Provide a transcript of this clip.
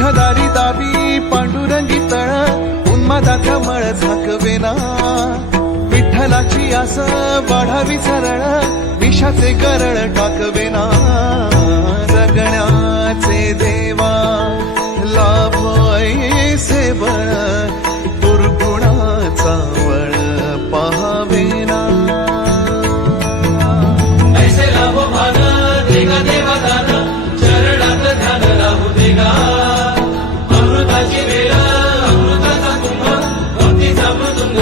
तुझ्या दारी दाबी पांडुरंगी तळ उन्मादाच्या मळ झाकवेना विठ्ठलाची आस वाढावी सरळ विषाचे गरळ टाकवेना जगण्याचे देवा लाभ सेवळ రాజి వేళ అమృత కుంభ భక్తి సమృతుంగ